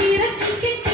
Kira, kira, kira.